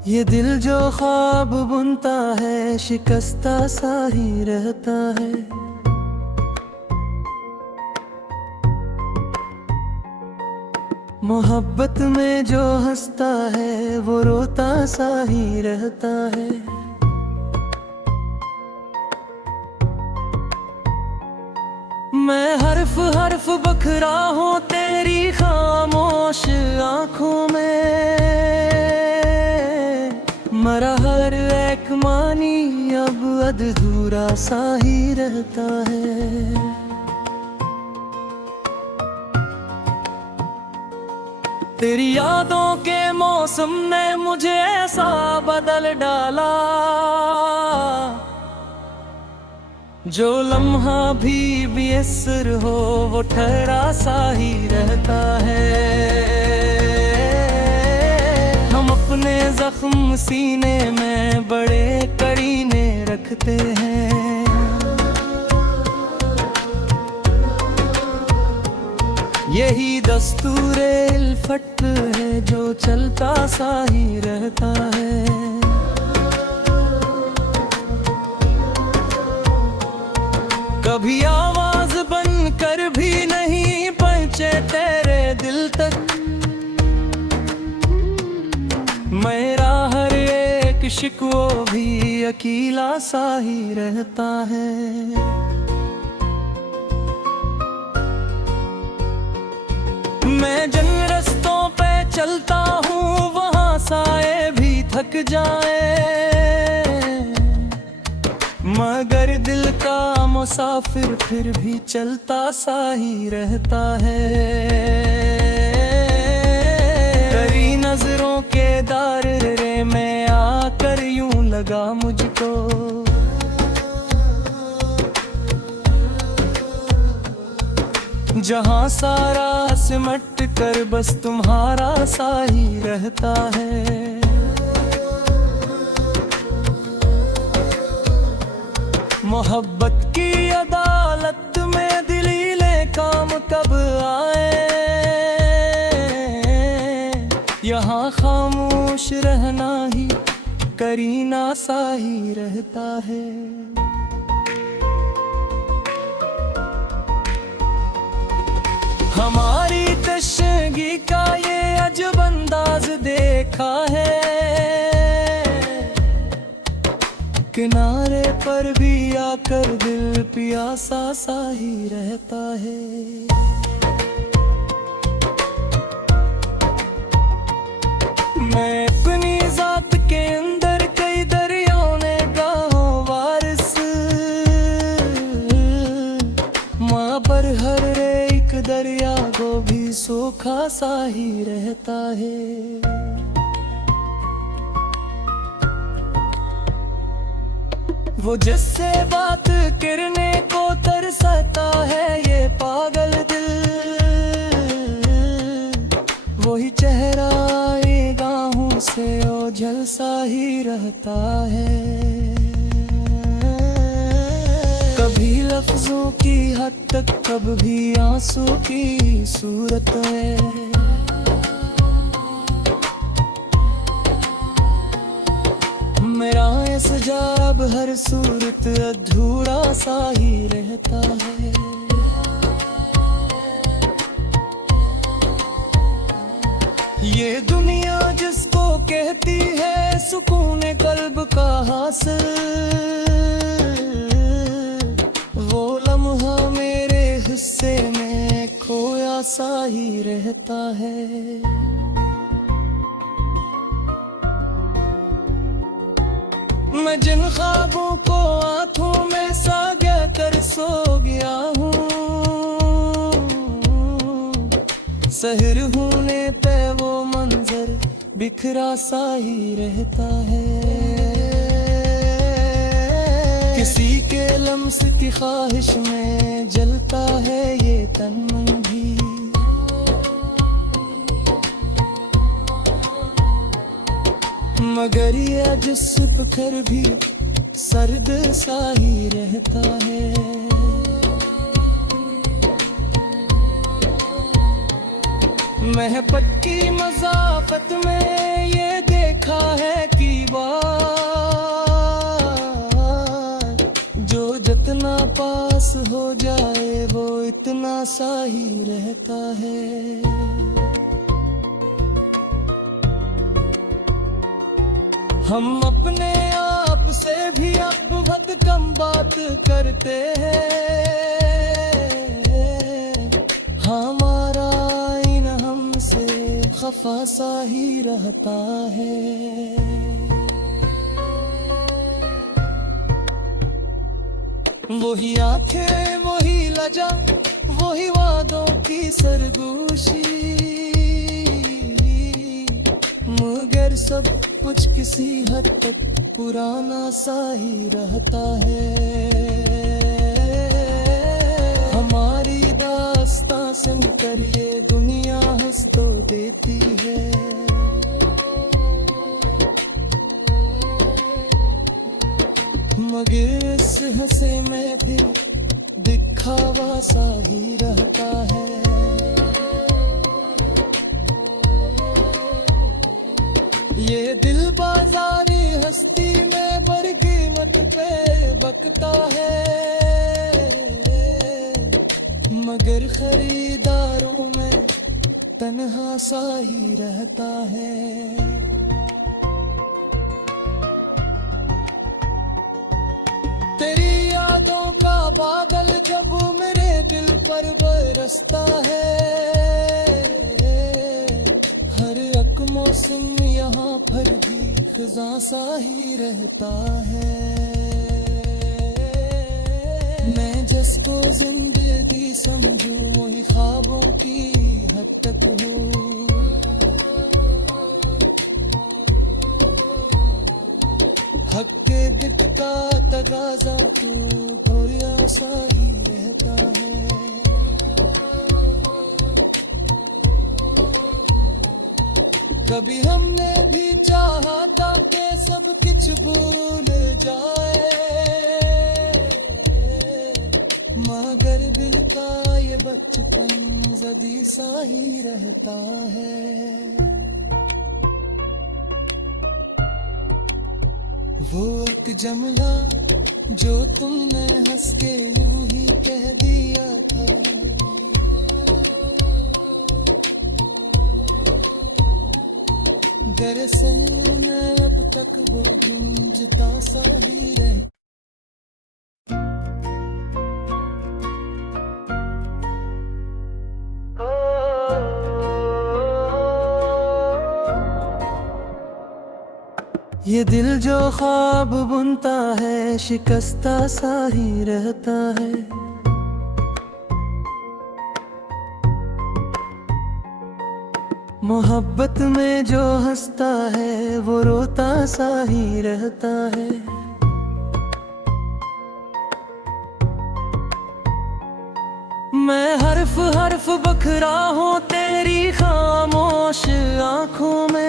ये दिल जो ख्वाब बुनता है शिकस्ता सा ही रहता है। मोहब्बत में जो हंसता है वो रोता सा ही रहता है। मैं हर्फ हर्फ बखरा हूँ तेरी खामोश आंखों में। मरा हर एक मानी अब अधूरा सा ही रहता है। तेरी यादों के मौसम ने मुझे ऐसा बदल डाला, जो लम्हा भी बेअसर हो वो ठहरा सा ही रहता है। हम अपने जख्म सीने में बड़े करीने रखते हैं। यही दस्तूरे इल्फत है जो चलता सा ही रहता है। कभी आवाज बनकर भी नहीं पहुंचे तेरे दिल तक। मेरा हर एक शिकवा भी अकेला सा ही रहता है। मैं जिन रस्तों पे चलता हूँ वहाँ साए भी थक जाए, मगर दिल का मुसाफिर फिर भी चलता सा ही रहता है। तेरी नजरों के दायरे में आकर यूं लगा मुझको, जहाँ सारा सिमट कर बस तुम्हारा सा ही रहता है। मोहब्बत की अदालत में दिलीले काम कब आए, यहाँ खामोश रहना ही करीना सा ही रहता है। हमारी तशगी का ये अजब अंदाज देखा है, किनारे पर भी आकर दिल प्यासा सा ही रहता है। मैं अपनी जात के अंदर कई दरियाओं ने गाहों वारिस, माँ पर हर एक दरिया को भी सूखा सा ही रहता है। वो जिससे बात करने को तरसता है ये पागल दिल, वही चेहरा गाहों से ओझल सा ही रहता है। कभी लफ्जों की हद तक कभी आंसू की सूरत है। मेरा सजाब हर सूरत अधूरा सा ही रहता है। ये दुनिया जिसको कहती है सुकून कल्ब का हासिल, वो लम्हा मेरे हिस्से में खोया सा ही रहता है। मैं जिन ख्वाबों को आंखों में सागा कर सो गया हूँ, सहर होने पे वो मंजर बिखरा सा ही रहता है। किसी के लम्स की ख्वाहिश में जलता है ये तन मन भी, मगर ये जिस्म पर भी सर्द सा ही रहता है। महबत की मज़ाफ़त में ये देख देखा है कि बार जो जितना पास हो जाए वो इतना सा ही रहता है। हम अपने आप से भी अब बहुत कम बात करते हैं। हमारा आईना हमसे खफा सा ही रहता है। वही आंखें, वही लजा, वही वादों की सरगोशी, मगर सब कुछ किसी हद तक पुराना सा ही रहता है। हमारी दास्तां सुन कर ये दुनिया हंस तो देती है। मगर इस हंसे में फिर दिखावा सा ही रहता है। ये दिल बाजारी हस्ती में बरकीमत पे बकता है, मगर खरीदारों में तन्हा सा ही रहता है। तेरी यादों का बादल जब मेरे दिल पर बरसता है, हर एक मौसम यहाँ पर भी खज़ां सा ही रहता है। मैं जिसको जिंदगी समझूं वही ख्वाबों की हद तक हूँ। हक के दिल का तगाजा तू थोड़ा सा ही रहता है। कभी हमने भी चाहा था कि सब कुछ भूल जाए, मगर दिल का ये बचपन जदी सा ही रहता है। वो एक जुमला जो तुमने हंस के यूं ही कह दिया था, दरअसल मैं अब तक वो गूंजता सा ही रह। ये दिल जो ख्वाब बुनता है शिकस्ता सा ही रहता है। मोहब्बत में जो हंसता है वो रोता सा ही रहता है। मैं हर्फ हर्फ बखरा हूँ तेरी खामोश आँखों में,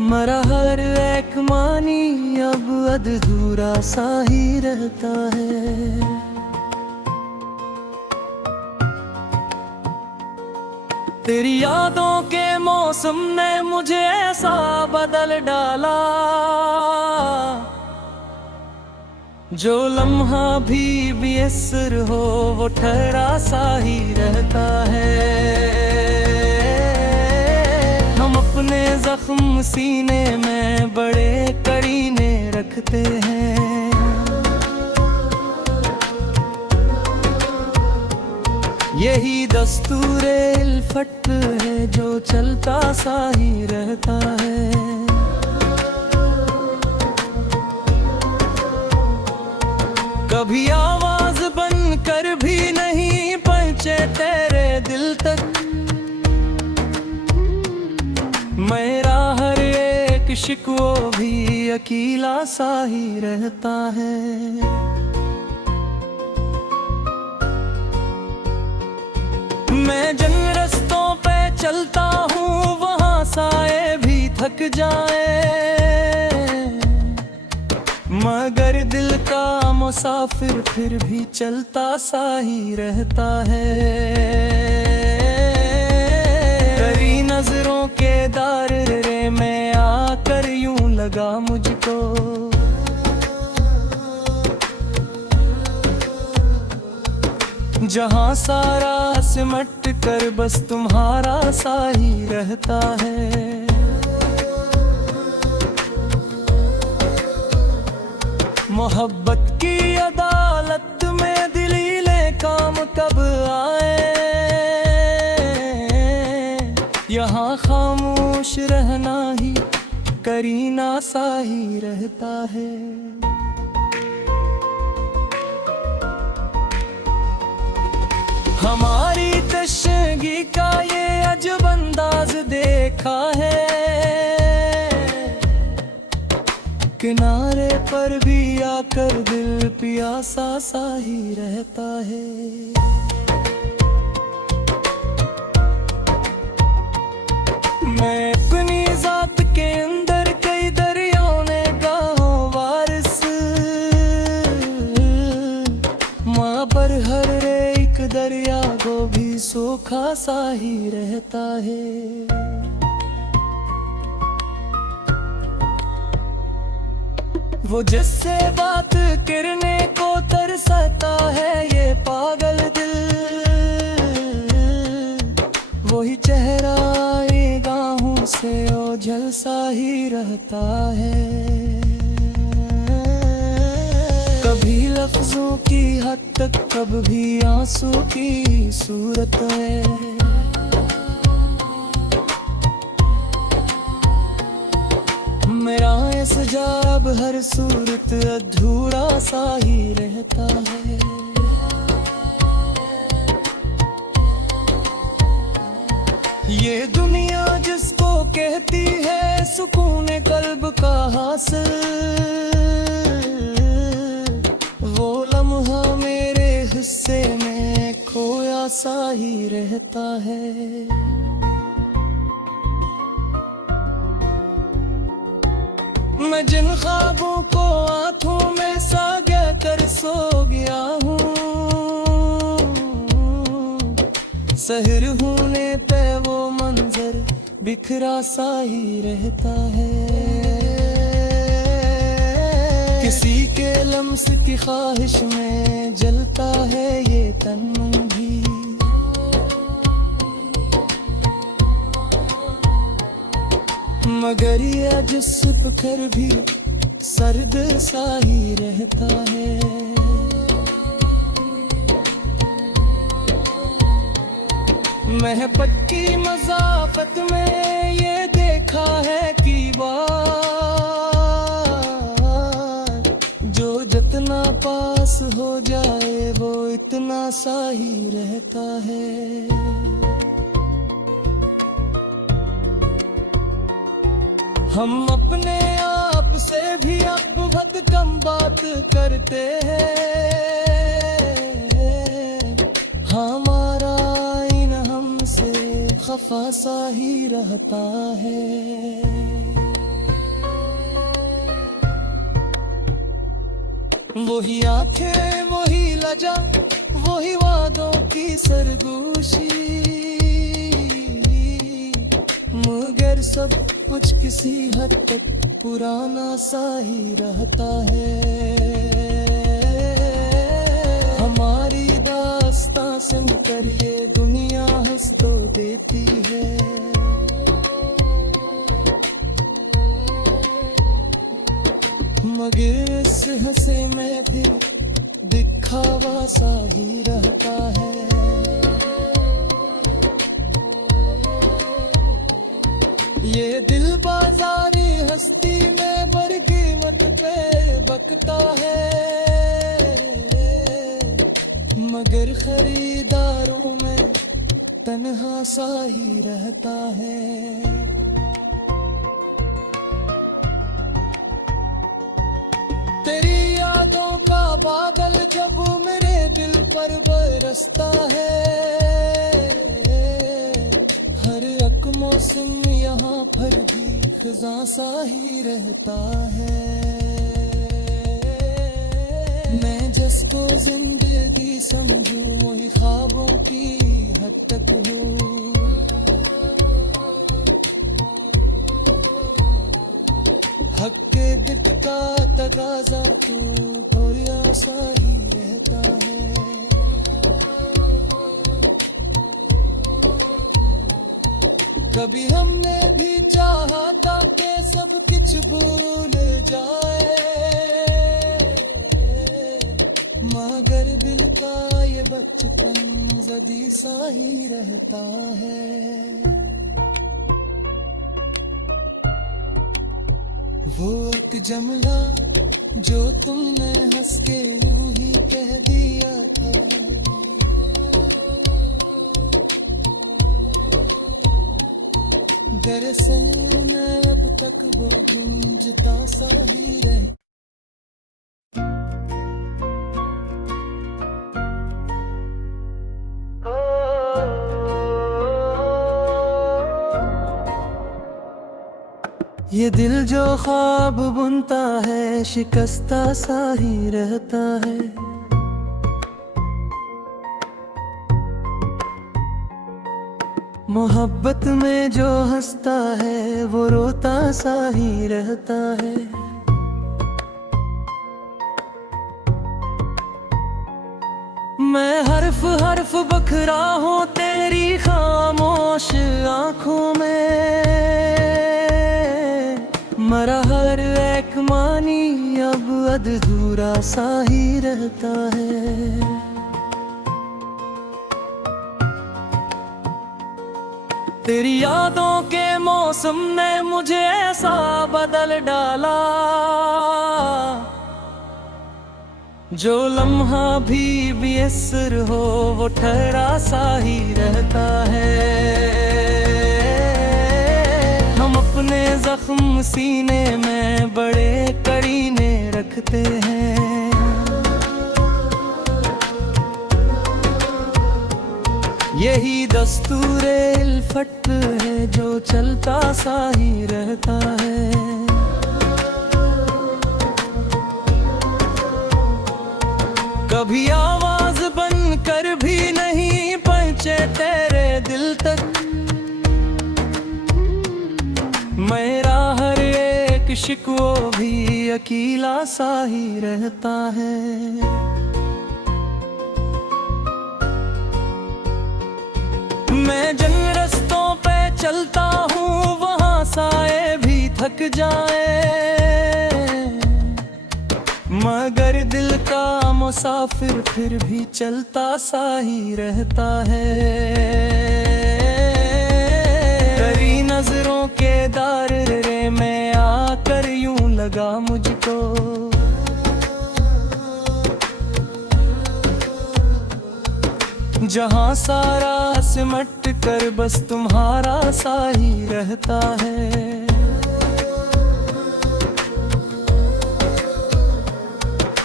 मरा हर एक मानी अब अधूरा सा ही रहता है। तेरी यादों के मौसम ने मुझे ऐसा बदल डाला, जो लम्हा भी बेअसर हो वो ठहरा सा ही रहता है। हम अपने जख्म सीने में बड़े करीने रखते हैं, यही दस्तूरे इल्फत है जो चलता सा ही रहता है। कभी आवाज बनकर भी नहीं पहुंचे तेरे दिल तक, मेरा हर एक शिकवा भी अकेला सा ही रहता है। मैं जिन रस्तों पे चलता हूँ वहाँ साए भी थक जाए, मगर दिल का मुसाफिर फिर भी चलता सा ही रहता है। तेरी नजरों ठेकेदार रे मैं आकर यूं लगा मुझको, जहां सारा सिमट कर बस तुम्हारा सा ही रहता है। मोहब्बत की अदालत में दिलीले काम कब आए, यहाँ खामोश रहना ही करीना सा ही रहता है। हमारी तशगी का ये अजब अंदाज देखा है, किनारे पर भी आकर दिल प्यासा सा ही रहता है। मैं अपनी जात के अंदर कई दरियाओं ने गाहों वारिस, माँ पर हर एक दरिया को भी सूखा सा ही रहता है। वो जिससे बात करने को तरसता है ये पागल दिल, वही चेहरा गाहों से ओझल सा ही रहता है। कभी लफ्जों की हद तक कभी आंसू की सूरत है। मेरा सजाब हर सूरत अधूरा सा ही रहता है। ये दुनिया जिसको कहती है सुकून कल्ब का हासिल, वो लम्हा मेरे हिस्से में खोया सा ही रहता है। मैं जिन ख्वाबों को आंखों में सागा कर सो गया हूँ, सहर होने पे वो मंजर बिखरा सा ही रहता है। किसी के लम्स की ख्वाहिश में जलता है ये तन मन भी, मगर ये जिस्म पर भी सर्द सा ही रहता है। महबत की मज़ाफ़त में ये देखा है कि बार जो जितना पास हो जाए वो इतना सा ही रहता है। हम अपने आप से भी अब बहुत कम बात करते हैं, हमारा इन हमसे खफा सा ही रहता है। वही आंखें वही लजा वही वादों की सरगोशी, मगर सब कुछ किसी हद तक पुराना सा ही रहता है। हमारी दास्तां सुन कर ये दुनिया हंस तो देती है, मगर इस हंसे में भी दिखावा सा ही रहता है। ये दिल बाजारी हस्ती में बरकीमत पे बकता है, मगर खरीदारों में तन्हा सा ही रहता है। तेरी यादों का बादल जब मेरे दिल पर बरसता है, हर एक मौसम यहाँ पर भी खिज़ां सा ही रहता है। मैं जिसको जिंदगी समझूं वही ख्वाबों की हद तक हूँ, हक के दिट का तगाजा तू और आशा ही रहता है। कभी हमने भी चाहा था कि सब कुछ भूल जाए, मगर दिल का ये बचपन जदी सा ही रहता है। वो एक जमला जो तुमने हंस के यूं ही कह दिया था, दरअसल मैं अब तक वो गूंजता सा ही रह। ये दिल जो ख्वाब बुनता है शिकस्ता सा ही रहता है। मोहब्बत में जो हंसता है वो रोता सा ही रहता है। मैं हर्फ हर्फ बखरा हूँ तेरी खामोश आंखों में, मरा हर एक मानी अब अधूरा सा ही रहता है। तेरी यादों के मौसम ने मुझे ऐसा बदल डाला, जो लम्हा भी बेअसर हो वो ठहरा सा ही रहता है। हम अपने जख्म सीने में बड़े करीने रखते हैं, यही दस्तूरे इल्फत है जो चलता सा ही रहता है। कभी आवाज बनकर भी नहीं पहुंचे तेरे दिल तक, मेरा हर एक शिकवा भी अकेला सा ही रहता है। मैं जिन रस्तों पे चलता हूँ वहाँ साए भी थक जाए, मगर दिल का मुसाफिर फिर भी चलता सा ही रहता है। तेरी नजरों के दायरे में आकर यूं लगा मुझको, जहाँ सारा सिमट कर बस तुम्हारा सा ही रहता है।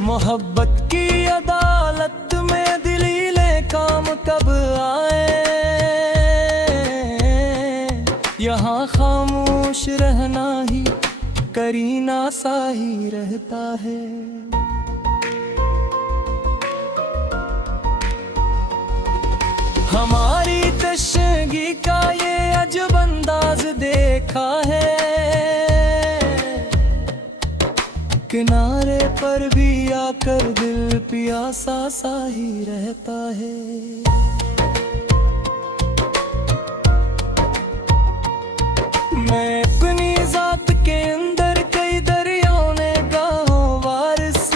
मोहब्बत की अदालत में दिलीले काम कब आए, यहाँ खामोश रहना ही करीना सा ही रहता है। हमारी तशगी का ये अजब अंदाज देखा है, किनारे पर भी आकर दिल प्यासा सा ही रहता है। मैं अपनी जात के अंदर कई दरियाओं ने गाहों वारिस,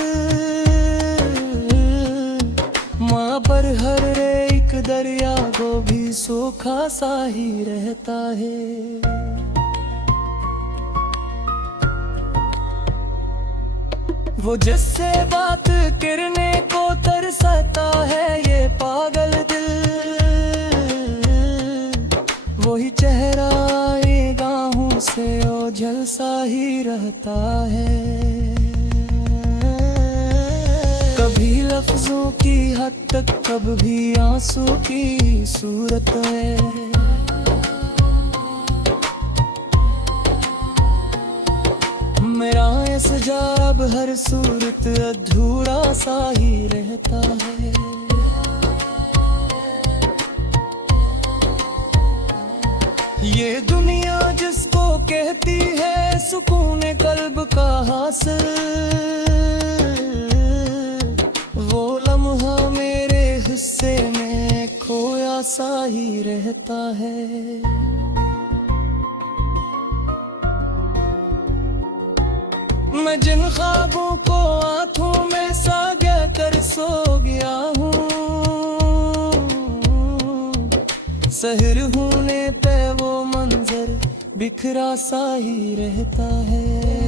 माँ पर हर एक दरिया को भी सूखा सा ही रहता है। वो जिससे बात करने को तरसता है ये पागल दिल, वही चेहरा ये गाहों से ओझल सा ही रहता है। कभी लफ्जों की हद तक कभी आंसू की सूरत है, मेरा ये सजाब हर सूरत अधूरा सा ही रहता है। ये दुनिया जिसको कहती है सुकून कल्ब का हासिल, वो लम्हा मेरे हिस्से में खोया सा ही रहता है। मैं जिन ख्वाबों को आंखों में साया कर सो गया हूँ, सहर होने पे वो मंजर बिखरा सा ही रहता है।